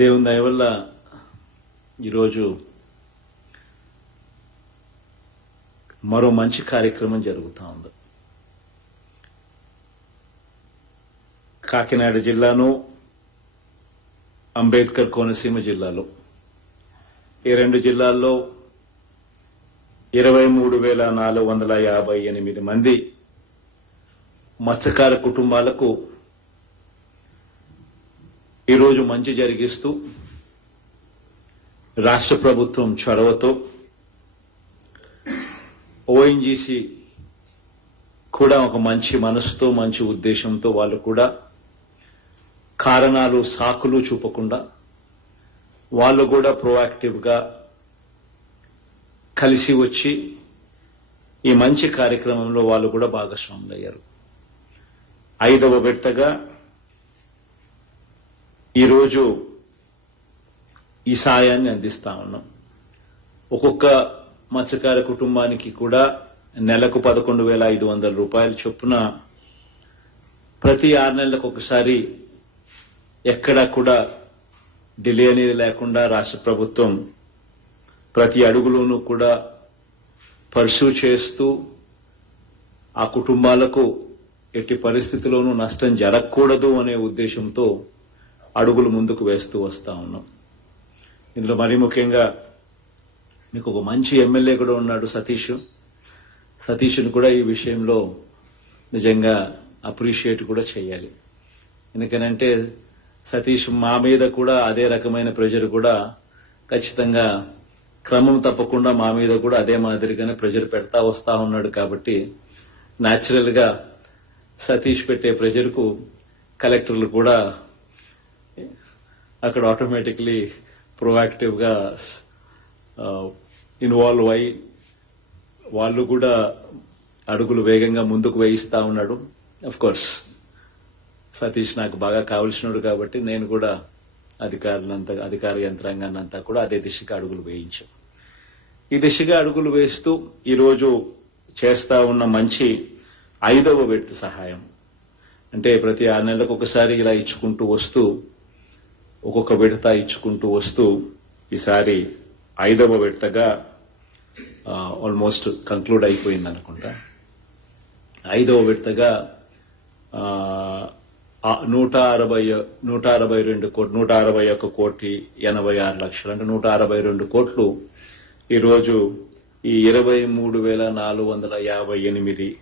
దేవుని దయవల్ల ఈరోజు మరో మంచి కార్యక్రమం జరుగుతూ ఉంది. కాకినాడ జిల్లాను అంబేద్కర్ కోనసీమ జిల్లాలో. ఈ రెండు జిల్లాల్లో ఇరవై మూడు వేల నాలుగు వందల యాభై ఎనిమిది మంది మత్స్యకార కుటుంబాలకు ఈరోజు మంచి జరిగిస్తూ రాష్ట్ర ప్రభుత్వం చొరవతో ఓఎన్జీసీ కూడా ఒక మంచి మనసుతో మంచి ఉద్దేశంతో వాళ్ళు కూడా కారణాలు సాకులు చూపకుండా వాళ్ళు కూడా ప్రోయాక్టివ్గా కలిసి వచ్చి ఈ మంచి కార్యక్రమంలో వాళ్ళు కూడా భాగస్వాములు అయ్యారు ఐదవ విడతగా ఈరోజు ఈ సాయాన్ని అందిస్తా ఉన్నాం. ఒక్కొక్క మత్స్యకార కుటుంబానికి కూడా నెలకు పదకొండు వేల ఐదు వందల రూపాయల చొప్పున ప్రతి ఆరు నెలలకు ఒకసారి ఎక్కడా కూడా డిలే అనేది లేకుండా రాష్ట్ర ప్రభుత్వం ప్రతి అడుగులోనూ కూడా పర్సూ చేస్తూ ఆ కుటుంబాలకు ఎట్టి పరిస్థితిలోనూ నష్టం జరగకూడదు అనే ఉద్దేశంతో అడుగులు ముందుకు వేస్తూ వస్తా ఉన్నాం. ఇందులో మరీ ముఖ్యంగా మీకు ఒక మంచి ఎమ్మెల్యే కూడా ఉన్నాడు సతీష్. సతీష్ను కూడా ఈ విషయంలో నిజంగా అప్రిషియేట్ కూడా చేయాలి. ఎందుకనంటే సతీష్ మా మీద కూడా అదే రకమైన ప్రెజర్ కూడా ఖచ్చితంగా క్రమం తప్పకుండా మా మీద కూడా అదే మాదిరిగానే ప్రెజర్ పెడతా వస్తా ఉన్నాడు కాబట్టి న్యాచురల్గా సతీష్ పెట్టే ప్రెజర్కు కలెక్టర్లు కూడా అక్కడ ఆటోమేటిక్లీ ప్రోయాక్టివ్గా ఇన్వాల్వ్ అయి వాళ్ళు కూడా అడుగులు వేగంగా ముందుకు వేయిస్తా ఉన్నాడు. కోర్స్ సతీష్ నాకు బాగా కావలసినాడు కాబట్టి నేను కూడా అధికారులంతా అధికార యంత్రాంగాన్ని అంతా కూడా అదే దిశగా అడుగులు వేయించాం. ఈ దిశగా అడుగులు వేస్తూ ఈరోజు చేస్తా ఉన్న మంచి ఐదవ వ్యక్తి సహాయం. అంటే ప్రతి ఆరు నెలలకు ఒకసారి ఇలా ఇచ్చుకుంటూ వస్తూ ఒక్కొక్క విడత ఇచ్చుకుంటూ వస్తూ ఈసారి ఐదవ విడతగా ఆల్మోస్ట్ కంక్లూడ్ అయిపోయింది అనుకుంటా. ఐదవ విడతగా నూట అరవై నూట అరవై రెండు కోట్లు నూట అరవై ఒక్క కోటి ఎనభై ఆరు లక్షలు. అంటే నూట అరవై రెండు కోట్లు ఈరోజు ఈ ఇరవై మూడు వేల నాలుగు వందల యాభై ఎనిమిది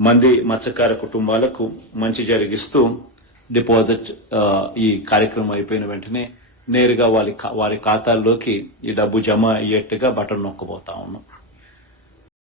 మంది మత్స్యకార కుటుంబాలకు మంచి జరిగిస్తూ డిపాజిట్ ఈ కార్యక్రమం అయిపోయిన వెంటనే నేరుగా వారి వారి ఖాతాల్లోకి ఈ డబ్బు జమ అయ్యేట్టుగా బటన్ నొక్కబోతా ఉన్నాం.